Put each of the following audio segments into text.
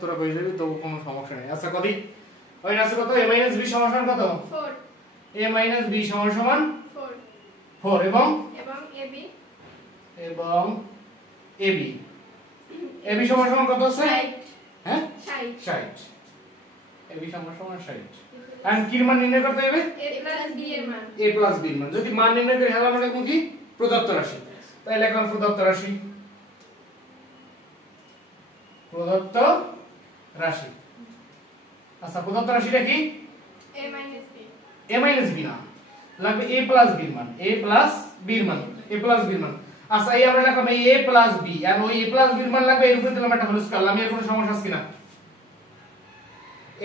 তোরা কই যাবি তো কোনো সমস্যা নেই। আচ্ছা কদি ওই আছে কত a - b সমান কত 4 a - b সমান 4 4 এবং ab ab সমান কত আছে 60 হ্যাঁ 60 ab সমান 60 এন্ড কি মান নির্ণয় করতে হবে a plus b এর মান a plus b এর মান যদি মান নির্ণয় করি তাহলে আমরা লিখব কি প্রদত্ত রাশি তাই লিখলাম প্রদত্ত রাশি আচ্ছা প্রদত্ত রাশিটা কি a minus b না লাগবে a plus b এর মান আচ্ছা এই আমরা লিখলাম a plus b আর ওই a plus b এর মান লাগবে এর উপরে দিলাম একটা হোল স্কয়ার আমি এর কোনো সমস্যা আছে কিনা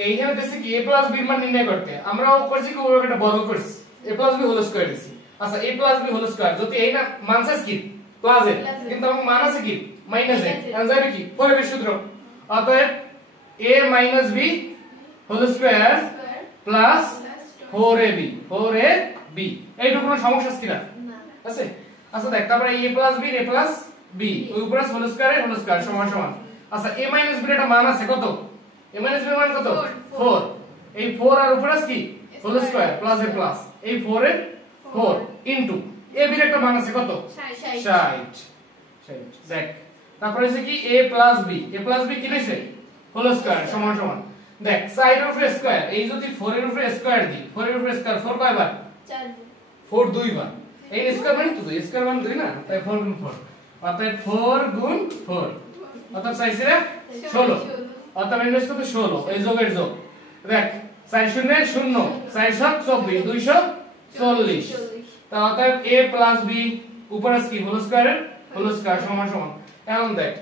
এইখানে দেখছি কি a plus b এর মান নির্ণয় করতে আমরাও করছি কি ওর একটা বর্গ করছি a plus b whole square দিছি আচ্ছা a plus b whole square যদি এই না মান আছে কি প্লাস এ কিন্তু আমার মান আছে কি মাইনাস এ আর যাবে কি পরের সূত্র অতএব a minus b whole square plus 4ab এইটুকু কোনো সমস্যা আছে কিনা আছে আচ্ছা দেখ তারপরে a plus b ওই উপরে হোল স্কয়ার সমান আচ্ছা a minus b এর একটা মান আছে কত a minus b এর মান কত 4 এই 4 আর উপরে আছে কি হোল স্কয়ার প্লাস এর প্লাস এই 4 এর 4 ইনটু a b এর একটা মান আছে কত 60 দেখ তারপরে আছে কি a plus b কি হইছে হোল স্কয়ার সমান দেখ সাইড অফ স্কয়ার এই যদি 4 এর উপরে স্কয়ার দি 4 এর উপরে স্কয়ার 4 কয়বার 4 দুইবার এই স্কয়ার মানে তো স্কয়ার মানে 2 না তাই 4 গুণ 4 অর্থাৎ 4 গুণ 4 অর্থাৎ সাইজে 16 অর্থাৎ ইনভার্স কত 16 এই যোগের যোগ দেখ 4 0 0 4 7 24 240 তা অর্থাৎ a plus b উপরে কি হোল স্কয়ার সমান এখন দেখ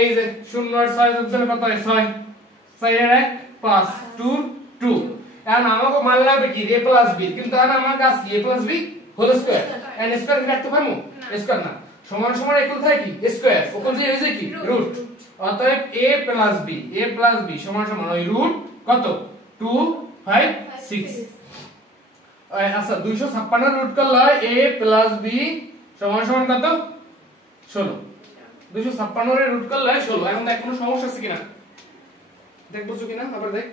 এই যে 0 আর 6 যোগ দিলে কত হয় 6 6 এর 1 5 2 2 এখন আমাকে মান লাগবে কি a plus b কিন্তু আমার কাছে কি a plus b whole square and square কি রাখতে পারমু স্কয়ার না সমান একুয়াল থাকে কি স্কয়ার ওকুল যে হইছে কি রুট অতএব a plus b সমান ওই রুট কত 2 5 6 আচ্ছা 256 রুট করলে a plus b সমান কত 16 256 এর রুট করলে 16 এখন দেখ কোনো সমস্যা আছে কিনা দেখবো কিনা আবার দেখ